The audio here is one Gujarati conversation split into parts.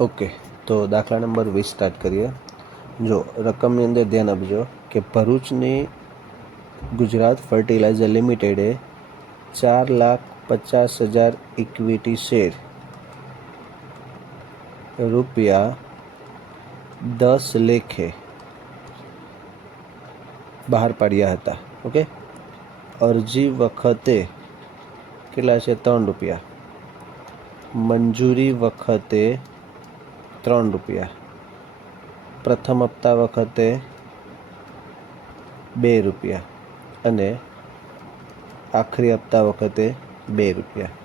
ઓકે, તો દાખલા નંબર વીસ સ્ટાર્ટ કરીએ. જો, રકમની અંદર ધ્યાન આપજો કે ભરૂચની ગુજરાત ફર્ટિલાઇઝર લિમિટેડે ચાર લાખ પચાસ હજાર ઇક્વિટી શેર રૂપિયા દસ લેખે બહાર પાડ્યા હતા. ઓકે? અરજી વખતે કેટલા છે? ત્રણ રૂપિયા. મંજૂરી વખતે ત્રણ રૂપિયા. પ્રથમ હપ્તા વખતે બે રૂપિયા અને આખરી હપ્તા વખતે બે રૂપિયા.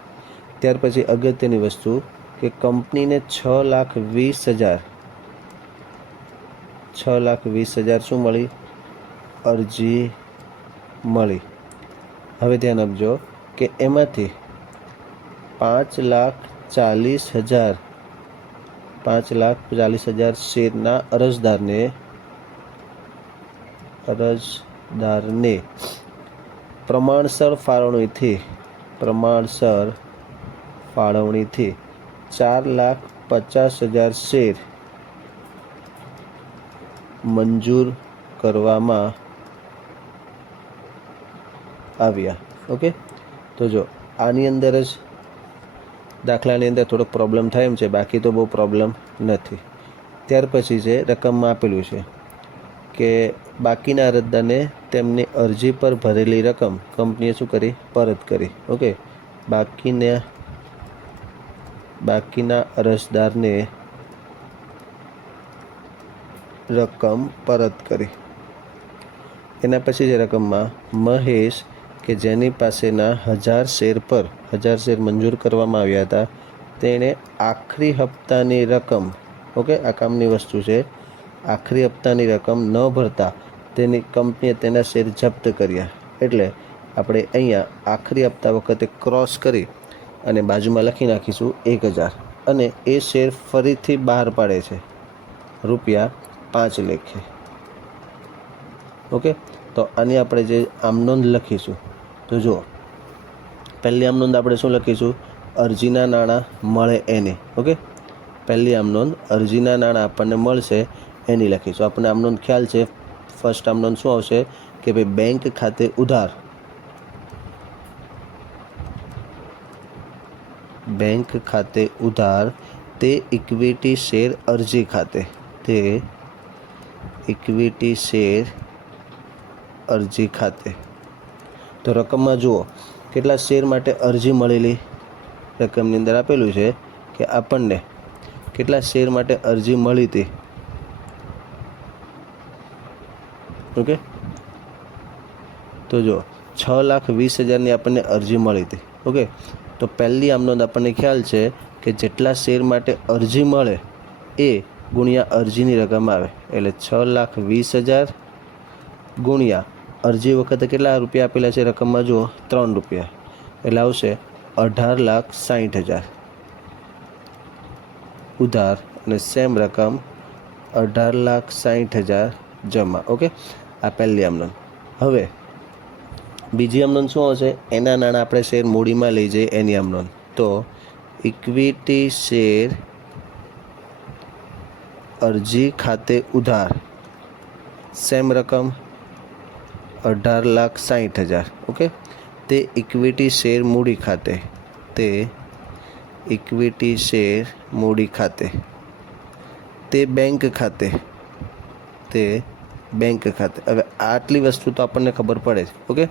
ત્યાર પછી અગત્યની વસ્તુ કે કંપનીને છ લાખ વીસ હજાર, છ લાખ વીસ હજાર શું મળી? અરજી મળી. હવે ધ્યાન આપજો કે એમાંથી પાંચ લાખ ચાલીસ હજાર પાંચ લાખ ચાલીસ હજાર શેરના અરજદારને અરજદારને પ્રમાણસર ફાળવણીથી પ્રમાણસર ફાળવણીથી ચાર લાખ પચાસ હજાર શેર મંજૂર કરવામાં આવ્યા. ઓકે? તો જો, આની અંદર જ દાખલાની અંદર થોડોક પ્રોબ્લેમ થાય એમ છે. બાકી તો બહુ પ્રોબ્લેમ નથી. ત્યાર પછી છે રકમમાં આપેલું છે કે બાકીના અરજદારને તેમની અરજી પર ભરેલી રકમ કંપનીએ શું કરી? પરત કરી. ઓકે. બાકીના બાકીના અરજદારને રકમ પરત કરી. એના પછી જે રકમમાં મહેશ કે જેની પાસેના હજાર શેર પર, હજાર શેર મંજૂર કરવામાં આવ્યા હતા તેણે આખરી હપ્તાની રકમ, ઓકે, આ કામની વસ્તુ છે, આખરી હપ્તાની રકમ ન ભરતા તેની કંપનીએ તેના શેર જપ્ત કર્યા. એટલે આપણે અહીંયા આખરી હપ્તા વખતે ક્રોસ કરી અને બાજુમાં લખી નાખીશું એક હજાર. અને એ શેર ફરીથી બહાર પાડે છે. રૂપિયા પાંચ લેખે. ઓકે, તો આની આપણે જે આમનોંધ લખીશું. તો જુઓ, પહેલી આમનોંધ આપણે શું લખીશું? અરજીના નાણાં મળે એને, ઓકે? પહેલી આમનોંધ અરજીના નાણાં આપણને મળશે એની લખીશું આપણને આમનોંધ ખ્યાલ છે. ફર્સ્ટ આમનોંધ શું આવશે? કે ભાઈ બેંક ખાતે ઉધાર. બેંક ખાતે ઉધાર, તે ઇક્વિટી શેર અરજી ખાતે. તે ઇક્વિટી શેર અરજી ખાતે. તો રકમમાં જુઓ, કેટલા શેર માટે અરજી મળેલી? રકમની અંદર આપેલું છે કે આપણને કેટલા શેર માટે અરજી મળી હતી. ઓકે? તો જો, છ લાખ વીસ હજારની આપણને અરજી મળી હતી. ઓકે? તો પહેલી આમનો આપણને ખ્યાલ છે કે જેટલા શેર માટે અરજી મળે એ ગુણ્યા અરજીની રકમ આવે. એટલે છ લાખ વીસ હજાર ગુણ્યા અરજી વખતે કેટલા રૂપિયા આપેલા છે રકમમાં? જુઓ, ત્રણ રૂપિયા. એટલે આવશે અઢાર લાખ સાઠ હજાર. ઉધાર અને સેમ રકમ અઢાર લાખ સાઠ હજાર જમા, ઓકે? આ પહેલી આમનોંધ હવે, બીજી આમનોન શું આવશે? એના નાણાં આપણે શેર મૂડીમાં લઈ જઈએ, એની આમનોંધ તો ઇક્વિટી શેર અરજી ખાતે ઉધાર. સેમ રકમ અઢાર લાખ સાઠ હજાર, ઓકે? તે ઇક્વિટી શેર મૂડી ખાતે. તે ઇક્વિટી શેર મૂડી ખાતે. તે બેંક ખાતે. તે બેંક ખાતે. હવે આટલી વસ્તુ તો આપણને ખબર પડે છે ઓકે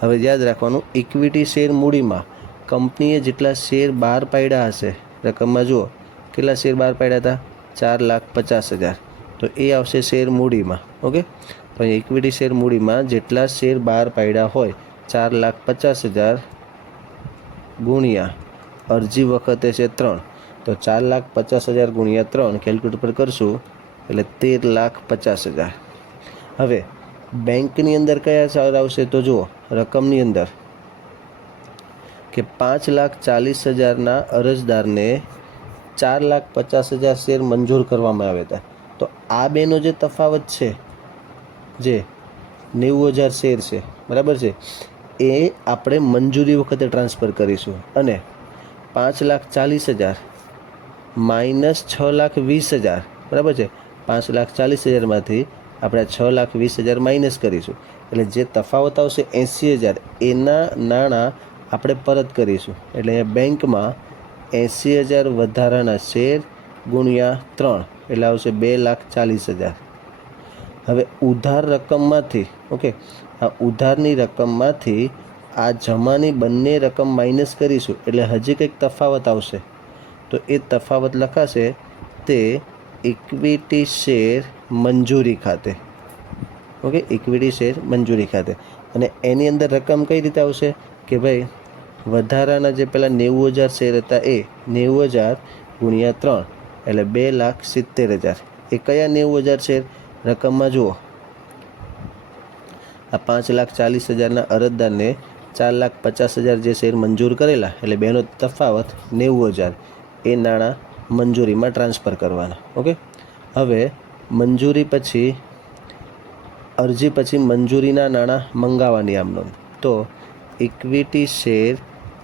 હવે યાદ રાખવાનું ઇક્વિટી શેર મૂડીમાં કંપનીએ જેટલા શેર બહાર પાડ્યા હશે, રકમમાં જુઓ, કેટલા શેર બહાર પાડ્યા હતા? ચાર લાખ પચાસ હજાર. તો એ આવશે શેર મૂડીમાં. ઓકે તો ઇક્વિટી શેર મૂડીમાં જેટલા શેર બહાર પાડ્યા હોય ચાર લાખ પચાસ હજાર ગુણ્યા અરજી વખતે છે ત્રણ. તો ચાર લાખ પચાસ હજાર ગુણ્યા ત્રણ કેલ્ક્યુલેટ પર કરશું, એટલે તેર લાખ પચાસ હજાર. હવે, બેંકની અંદર કયા ચાર આવશે તો જુઓ, રકમની અંદર કે પાંચ લાખ ચાલીસ હજારના અરજદારને ચાર લાખ પચાસ હજાર શેર મંજૂર કરવામાં આવ્યા હતા. તો આ બેનો જે તફાવત છે, જે નેવું હજાર શેર છે, બરાબર છે? એ આપણે મંજૂરી વખતે ટ્રાન્સફર કરીશું. અને પાંચ લાખ ચાલીસ હજાર માઇનસ છ લાખ વીસ હજાર, બરાબર છે? પાંચ લાખ ચાલીસ હજારમાંથી આપણે છ લાખ વીસ હજાર માઇનસ કરીશું. એટલે જે તફાવત આવશે એંસી હજાર, એના નાણાં આપણે પરત કરીશું. એટલે અહીંયા બેંકમાં એંસી હજાર વધારાના શેર ગુણ્યા ત્રણ, એટલે આવશે બે લાખ ચાલીસ હજાર. હવે ઉધાર રકમમાંથી ઓકે આ ઉધારની રકમમાંથી આ જમાની બંને રકમ માઇનસ કરીશું, એટલે હજી કંઈક તફાવત આવશે. તો એ તફાવત લખાશે તે ઇક્વિટી શેર મંજૂરી ખાતે. ઓકે ઇક્વિટી શેર મંજૂરી ખાતે. અને એની અંદર રકમ કઈ રીતે આવશે? કે ભાઈ, વધારાના જે પેલા નેવું હજાર શેર હતા એ નેવું હજાર ગુણ્યા ત્રણ, એટલે બે લાખ સિત્તેર હજાર. એ કયા નેવું હજાર શેર રકમમાં જુઓ. આ પાંચ લાખ ચાલીસ હજારના અરજદારને ચાર લાખ પચાસ હજાર જે શેર મંજૂર કરેલા, એટલે બેનો તફાવત નેવું હજાર. એ નાણાં મંજૂરીમાં ટ્રાન્સફર કરવાના. ઓકે? હવે મંજૂરી પછી, અરજી પછી મંજૂરીના નાણાં મંગાવવાની આમ નોંધ. તો ઇક્વિટી શેર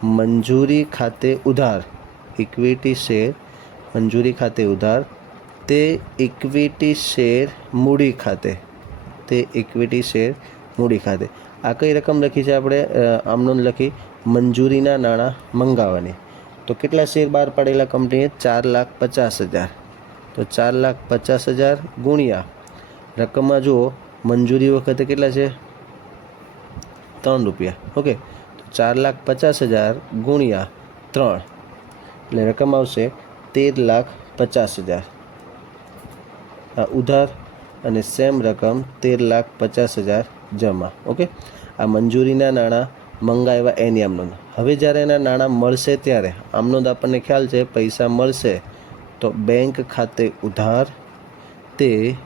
મંજૂરી ખાતે ઉધાર. ઇક્વિટી શેર મંજૂરી ખાતે ઉધાર. તે ઇક્વિટી શેર મૂડી ખાતે. તે ઇક્વિટી શેર મૂડી ખાતે. આ કઈ રકમ લખી છે આપણે? આમનું લખી. મંજૂરીના નાણાં મંગાવવાની. તો કેટલા શેર બહાર પાડેલા કંપનીએ ચાર લાખ પચાસ હજાર. તો ચાર લાખ પચાસ હજાર ગુણ્યા. રકમમાં જુઓ, મંજૂરી વખતે કેટલા છે? ત્રણ રૂપિયા. ઓકે. તો ચાર લાખ પચાસ હજાર ગુણ્યા ત્રણ. એટલે રકમ આવશે તેર લાખ પચાસ હજાર. આ ઉધાર અને સેમ રકમ તેર લાખ પચાસ હજાર જમા, ઓકે? આ મંજૂરીના નાણાં મંગાવ્યા એની આમનોંધ હવે જ્યારે એના નાણાં મળશે ત્યારે આમનોંધ આપણને ખ્યાલ છે, પૈસા મળશે, તો બેંક ખાતે ઉધાર, તે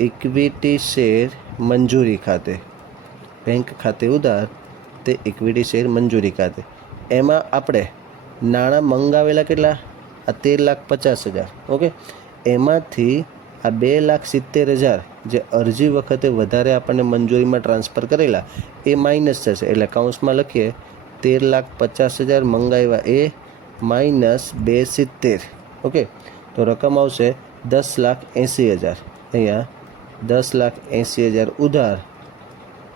ઇક્વિટી શેર મંજૂરી ખાતે. બેંક ખાતે ઉધાર, તે ઇક્વિટી શેર મંજૂરી ખાતે. એમાં આપણે નાણાં મંગાવેલા કેટલા? આ તેર લાખ પચાસ હજાર, ઓકે? એમાંથી આ બે લાખ સિત્તેર હજાર જે અરજી વખતે વધારે આપણને મંજૂરીમાં ટ્રાન્સફર કરેલા, એ માઇનસ થશે. એટલે કાઉન્સમાં લખીએ, તેર લાખ પચાસ હજાર મંગાવ્યા એ માઇનસ બે સિત્તેર. ઓકે? તો રકમ આવશે દસ લાખ એંસી હજાર. અહીંયા દસ લાખ એંસી હજાર ઉધાર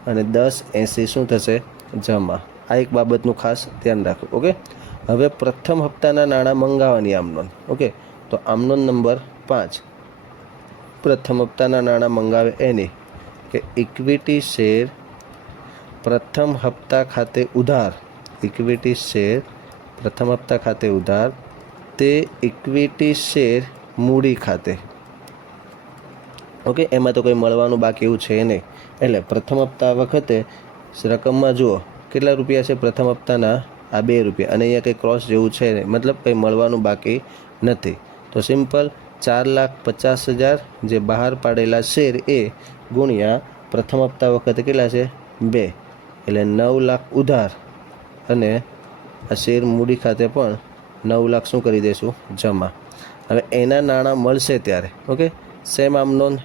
અને દસ એંસી શું થશે? જમા. આ એક બાબતનું ખાસ ધ્યાન રાખો ઓકે? હવે પ્રથમ હપ્તાના નાણાં મંગાવવાની આમનોન. ઓકે? તો આમનોન નંબર પાંચ. પ્રથમ હપ્તાના નાણાં મંગાવે એને કે ઇક્વિટી શેર પ્રથમ હપ્તા ખાતે ઉધાર. ઇક્વિટી શેર પ્રથમ હપ્તા ખાતે ઉધાર. તે ઇક્વિટી શેર મૂડી ખાતે. ઓકે, એમાં તો કંઈ મળવાનું બાકી એવું છે નહીં. એટલે પ્રથમ હપ્તા વખતે રકમમાં જુઓ, કેટલા રૂપિયા છે પ્રથમ હપ્તાના? આ બે રૂપિયા. અને અહીંયા કંઈ ક્રોસ જેવું છે નહીં. મતલબ કંઈ મળવાનું બાકી નથી. તો સિમ્પલ ચાર લાખ પચાસ હજાર જે બહાર પાડેલા શેર એ ગુણ્યા પ્રથમ હપ્તા વખતે કેટલા છે? બે. એટલે નવ લાખ ઉધાર. અને આ શેર મૂડી ખાતે પણ નવ લાખ શું કરી દઈશું જમા. હવે એના નાણાં મળશે ત્યારે. ઓકે? સેમ આમ નોંધ.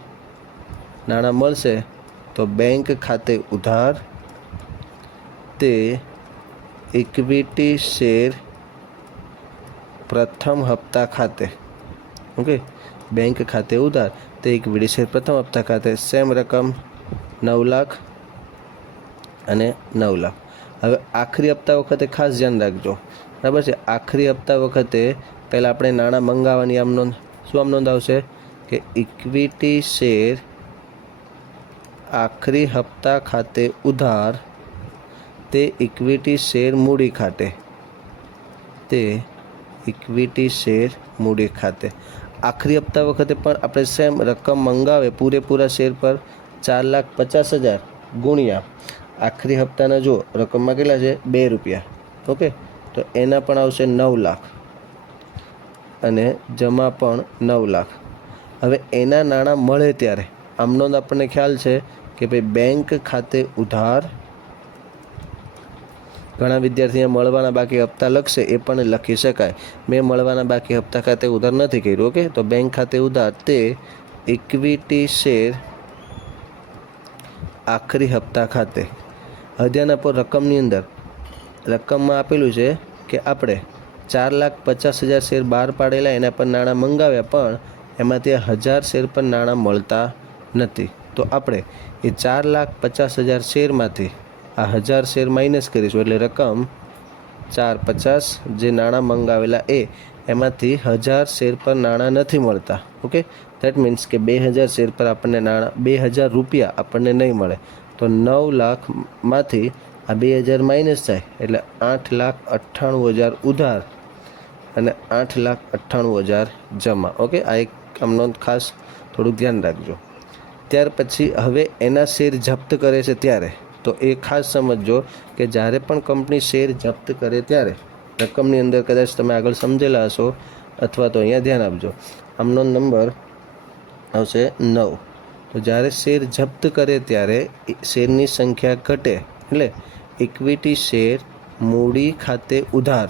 નાણાં મળશે તો બેંક ખાતે ઉધાર, તે ઇક્વિટી શેર પ્રથમ હપ્તા ખાતે. ઓકે? બેંક ખાતે ઉધાર. તે એક શેર પ્રથમ હપ્તા ખાતે સેમ રકમ નવ લાખ અને નવ લાખ. હવે આખરી હપ્તા વખતે ખાસ ધ્યાન રાખજો. બરાબર છે? આખરી હપ્તા વખતે પહેલાં આપણે નાણાં મંગાવવાની આમ નોંધ, શું આમ નોંધ આવશે કે ઇક્વિટી શેર આખરી હપ્તા ખાતે ઉધાર, તે ઇક્વિટી શેર મૂડી ખાતે. તે ઇક્વિટી શેર મૂડી ખાતે. આખરી હપ્તા વખતે પણ આપણે સેમ રકમ મંગાવે પૂરેપૂરા શેર પર ચાર લાખ પચાસ હજાર ગુણ્યા. આખરી હપ્તાના જો રકમમાં કેટલા છે? બે રૂપિયા. ઓકે? તો એના પણ આવશે નવ લાખ. અને જમા પણ નવ લાખ. હવે એના નાણાં મળે ત્યારે. આમનો આપણને ખ્યાલ છે કે ભાઈ બેંક ખાતે ઉધાર ઘણા વિદ્યાર્થીને મળવાના બાકી હપ્તા લખશે એ પણ લખી શકાય. મેં મળવાના બાકી હપ્તા ખાતે ઉધાર નથી કર્યું, ઓકે? તો બેંક ખાતે ઉધાર તે ઇક્વિટી શેર આખરી હપ્તા ખાતે. હવે પર રકમની અંદર રકમમાં આપેલું છે કે આપણે ચાર લાખ પચાસ હજાર શેર બહાર પાડેલા, એના પર નાણાં મંગાવ્યા, પણ એમાંથી હજાર શેર પર નાણાં મળતા નથી. તો આપણે એ ચાર લાખ પચાસ હજાર શેરમાંથી આ હજાર શેર માઇનસ કરીશું એટલે રકમ ચાર પચાસ જે નાણાં મંગાવેલા એ, એમાંથી હજાર શેર પર નાણાં નથી મળતા. ઓકે દેટ મીન્સ કે બે હજાર શેર પર આપણને નાણાં, બે હજાર રૂપિયા આપણને નહીં મળે. તો નવ લાખમાંથી આ બે હજાર માઇનસ થાય એટલે આઠ લાખ અઠ્ઠાણું હજાર ઉધાર અને આઠ લાખ અઠ્ઠાણું હજાર જમા. ઓકે આ એક આમનો ખાસ થોડુંક ધ્યાન રાખજો. ત્યાર પછી હવે એના શેર જપ્ત કરે છે ત્યારે. તો એ ખાસ સમજજો કે જ્યારે પણ કંપની શેર જપ્ત કરે ત્યારે રકમની અંદર કદાચ તમે આગળ સમજેલા હશો અથવા તો અહીંયા ધ્યાન આપજો. આમનો નંબર આવશે નવ. તો જ્યારે શેર જપ્ત કરે ત્યારે શેરની સંખ્યા ઘટે એટલે ઇક્વિટી શેર મૂડી ખાતે ઉધાર.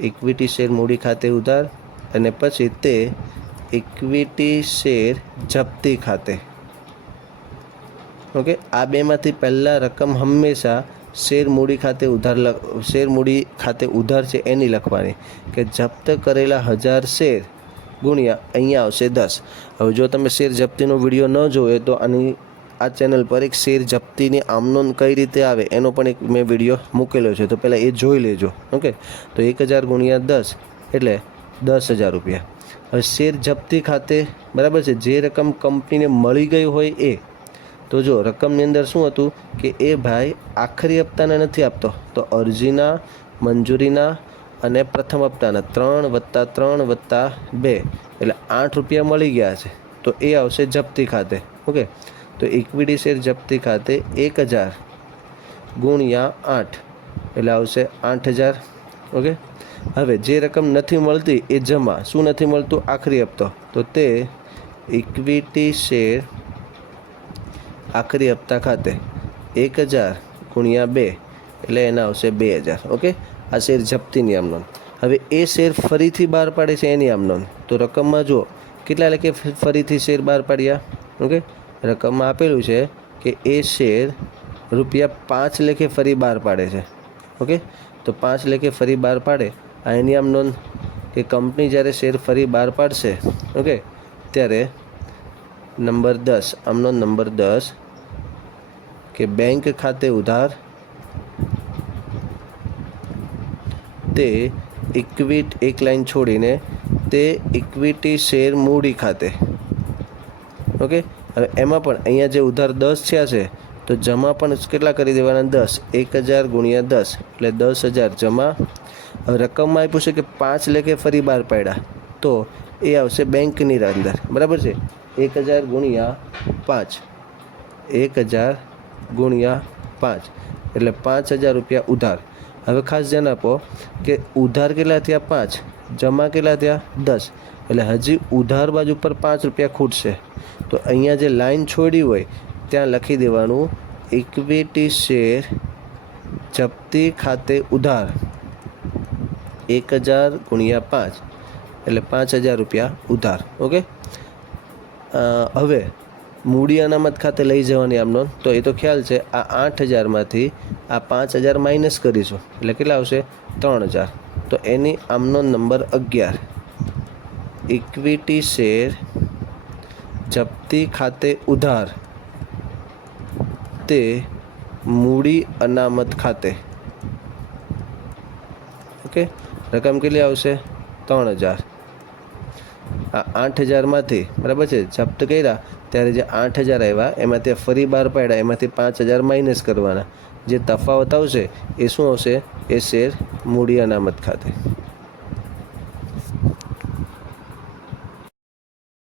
ઇક્વિટી શેર મૂડી ખાતે ઉધાર અને પછી તે ઇક્વિટી શેર જપ્તી ખાતે. ઓકે, આ બેમાંથી પહેલાં રકમ હંમેશા શેર મૂડી ખાતે ઉધાર શેર મૂડી ખાતે ઉધાર છે એની લખવાની. કે જપ્ત કરેલા હજાર શેર ગુણ્યા અહીંયા આવશે દસ. હવે જો તમે શેર જપ્તીનો વીડિયો ન જોયો તો આની, આ ચેનલ પર એક શેર જપ્તીની આમનોન કઈ રીતે આવે એનો પણ એક મેં વીડિયો મૂકેલો છે. તો પહેલાં એ જોઈ લેજો. ઓકે, તો એક હજાર ગુણ્યા દસ એટલે દસ હજાર રૂપિયા. હવે શેર જપ્તી ખાતે બરાબર છે, જે રકમ કંપનીને મળી ગઈ હોય એ તો જો રકમની અંદર શું હતું કે એ ભાઈ આખરી હપ્તાને નથી આપતો. તો અરજીના, મંજૂરીના અને પ્રથમ હપ્તાના ત્રણ વત્તા ત્રણ વત્તા બે એટલે આઠ રૂપિયા મળી ગયા છે. તો એ આવશે જપ્તી ખાતે. ઓકે? તો ઇક્વિટી શેર જપ્તી ખાતે એક હજાર ગુણ્યા આઠ એટલે આવશે આઠ હજાર. ઓકે? હવે જે રકમ નથી મળતી એ જમા. શું નથી મળતું? આખરી હપ્તો. તો તે ઇક્વિટી શેર આખરી હપ્તા ખાતે એક હજાર ગુણ્યા બે એટલે એના આવશે બે હજાર, ઓકે? આ શેર જપ્તીની આમ નોંધ હવે એ શેર ફરીથી બહાર પાડે છે એની આમ નોંધ તો રકમમાં જુઓ, કેટલા લેખે ફરીથી શેર બહાર પાડ્યા, ઓકે? રકમમાં આપેલું છે કે એ શેર રૂપિયા પાંચ લેખે ફરી બહાર પાડે છે, ઓકે? તો પાંચ લેખે ફરી બહાર પાડે. આ એની આમ નોંધ કે કંપની જ્યારે શેર ફરી બહાર પાડશે, ઓકે? ત્યારે નંબર દસ આમનો નંબર દસ કે બેંક ખાતે ઉધાર તે ઇક્વિટ, એક લાઈન છોડીને તે ઇક્વિટી શેર મૂડી ખાતે. ઓકે? હવે એમાં પણ અહીંયા જે ઉધાર દસ થયા છે, તો જમા પણ કેટલા કરી દેવાના? દસ. એક હજાર ગુણ્યા દસ, એટલે દસ હજાર જમા. રકમમાં આપ્યું છે કે પાંચ લેખે ફરી બહાર પાડ્યા. તો એ આવશે બેંકની અંદર. બરાબર છે? એક હજાર ગુણ્યા પાંચ. એક હજાર ગુણ્યા પાંચ. એટલે પાંચ હજાર રૂપિયા ઉધાર. હવે ખાસ ધ્યાન આપો કે ઉધાર કેટલા થયા? પાંચ. જમા કેટલા થયા? દસ. એટલે હજી ઉધાર બાજુ પર પાંચ રૂપિયા ખૂટશે. તો અહીંયા જે લાઈન છોડી હોય, ત્યાં લખી દેવાનું ઇક્વિટી શેર જપ્તી ખાતે ઉધાર. એક હજાર ગુણ્યા પાંચ. એટલે પાંચ હજાર રૂપિયા ઉધાર. ઓકે? હવે મૂડી અનામત ખાતે લઈ જવાની આમનો તો એ તો ખ્યાલ છે, આ આઠ હજારમાંથી આ પાંચ હજાર માઇનસ કરીશું. એટલે કેટલા આવશે? ત્રણ હજાર. તો એની આમનો નંબર અગિયાર. ઇક્વિટી શેર જપ્તી ખાતે ઉધાર. તે મૂડી અનામત ખાતે. ઓકે? રકમ કેટલી આવશે? ત્રણ હજાર. આ આઠ હજારમાંથી બરાબર છે, જપ્ત કર્યા. ત્યારે જે આઠ હજાર આવ્યા, એમાંથી ફરી બહાર પાડ્યા, એમાંથી પાંચ હજાર માઇનસ કરવાના. જે તફાવત આવશે, એ શું આવશે? એ શેર મૂડી અનામત ખાતે.